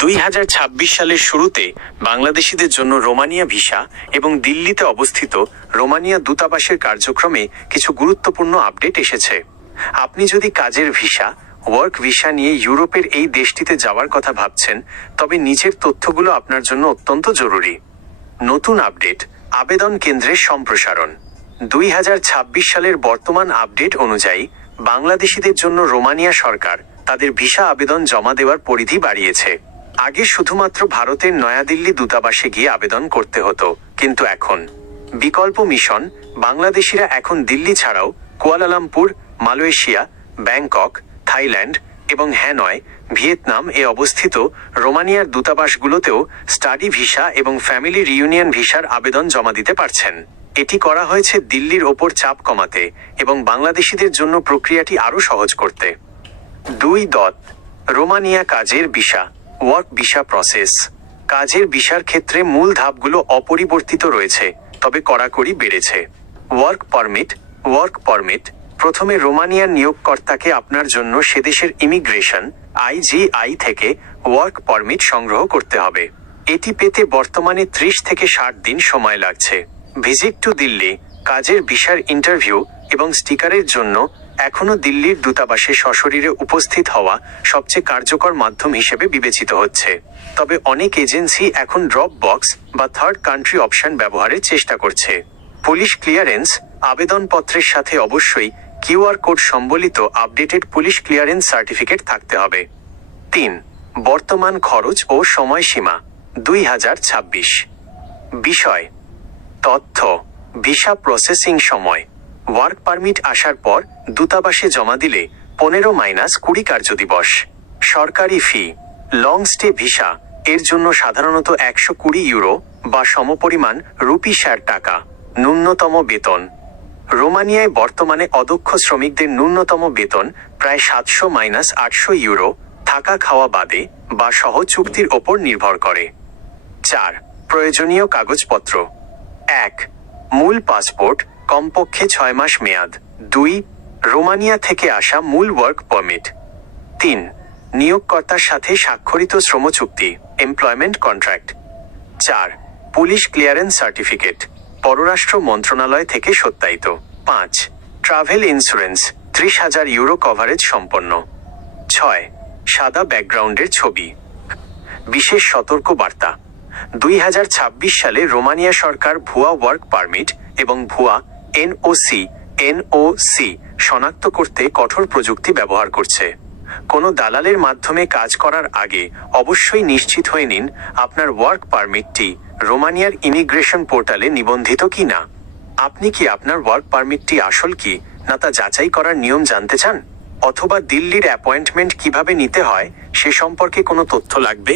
2026 সালের শুরুতে বাংলাদেশিদের জন্য রোমানিয়া ভিসা এবং দিল্লিতে অবস্থিত রোমানিয়া দূতাবাসের কার্যক্রমে কিছু গুরুত্বপূর্ণ আপডেট এসেছে। আপনি যদি কাজের ভিসা, ওয়ার্ক ভিসা নিয়ে ইউরোপের এই দেশটিতে যাওয়ার কথা ভাবছেন, তবে নিচের তথ্যগুলো আপনার জন্য অত্যন্ত জরুরি। নতুন আপডেট, আবেদন কেন্দ্রের সম্প্রসারণ। 2026 সালের বর্তমান আপডেট অনুযায়ী বাংলাদেশিদের জন্য রোমানিয়া সরকার তাদের ভিসা আবেদন জমা দেওয়ার পরিধি বাড়িয়েছে। আগে শুধুমাত্র ভারতের নয়াদিল্লি দূতাবাসে গিয়ে আবেদন করতে হতো, কিন্তু এখন বিকল্প মিশন বাংলাদেশিরা এখন দিল্লি ছাড়াও কুয়ালালামপুর, মালয়েশিয়া, ব্যাংকক, থাইল্যান্ড এবং হ্যানয়, ভিয়েতনাম এ অবস্থিত রোমানিয়ার দূতাবাসগুলোতেও স্টাডি ভিসা এবং ফ্যামিলি রিইউনিয়ন ভিসার আবেদন জমা দিতে পারছেন। এটি করা হয়েছে দিল্লির ওপর চাপ কমাতে এবং বাংলাদেশিদের জন্য প্রক্রিয়াটি আরও সহজ করতে। 2. রোমানিয়া কাজের ভিসা, ওয়ার্ক ভিসা প্রসেস। কাজের ভিসার ক্ষেত্রে মূল ধাপগুলো অপরিবর্তিত রয়েছে, তবে কড়াকড়ি বেড়েছে। Work permit. প্রথমে রোমানিয়ার নিয়োগকর্তাকে আপনার জন্য সেদেশের ইমিগ্রেশন IGI থেকে ওয়ার্ক পারমিট সংগ্রহ করতে হবে। এটি পেতে বর্তমানে 30 থেকে 60 দিন সময় লাগছে। ভিজিট টু দিল্লি, কাজের ভিসার ইন্টারভিউ এবং স্টিকারের জন্য এখনও দিল্লির দূতাবাসে সশরীরে উপস্থিত হওয়া সবচেয়ে কার্যকর মাধ্যম হিসেবে বিবেচিত হচ্ছে। তবে অনেক এজেন্সি এখন ড্রপ বক্স বা থার্ড কান্ট্রি অপশন ব্যবহারের চেষ্টা করছে। পুলিশ ক্লিয়ারেন্স, আবেদনপত্রের সাথে অবশ্যই QR কোড সম্বলিত আপডেটেড পুলিশ ক্লিয়ারেন্স সার্টিফিকেট থাকতে হবে। 3. বর্তমান খরচ ও সময়সীমা 2026। বিষয়, তথ্য, ভিসা প্রসেসিং সময়। ওয়ার্ক পারমিট আসার পর দূতাবাসে জমা দিলে 15-20 কার্যদিবস। সরকারি ফি, লং স্টে ভিসা এর জন্য সাধারণত 120 ইউরো বা সমপরিমাণ রুপি 60 টাকা। ন্যূনতম বেতন, রোমানিয়ায় বর্তমানে অদক্ষ শ্রমিকদের ন্যূনতম বেতন প্রায় 700-800 ইউরো, থাকা খাওয়া বাদে বা সহ চুক্তির ওপর নির্ভর করে। 4. প্রয়োজনীয় কাগজপত্র। 1. মূল পাসপোর্ট, কমপক্ষে 6 মাস মেয়াদ। 2. রোমানিয়া থেকে আসা মূল ওয়ার্ক পারমিট। 3. নিয়োগকর্তার সাথে স্বাক্ষরিত শ্রম চুক্তি, employment contract. 4. Police clearance certificate, পররাষ্ট্র মন্ত্রণালয় থেকে সত্যায়িত। 5. ট্রাভেল ইন্স্যুরেন্স 30,000 ইউরো কভারেজ সম্পন্ন। 6. সাদা ব্যাকগ্রাউন্ডের ছবি। বিশেষ সতর্ক বার্তা, 2026 সালে রোমানিয়া সরকার ভুয়া ওয়ার্ক পারমিট এবং ভুয়া NOC শনাক্ত করতে কঠোর প্রযুক্তি ব্যবহার করছে। কোনো দালালের মাধ্যমে কাজ করার আগে অবশ্যই নিশ্চিত হয়ে নিন আপনার ওয়ার্ক পারমিটটি রোমানিয়ার ইমিগ্রেশন পোর্টালে নিবন্ধিত কি না। আপনি কি আপনার ওয়ার্ক পারমিটটি আসল কি না তা যাচাই করার নিয়ম জানতে চান, অথবা দিল্লির অ্যাপয়েন্টমেন্ট কিভাবে নিতে হয় সে সম্পর্কে কোনো তথ্য লাগবে?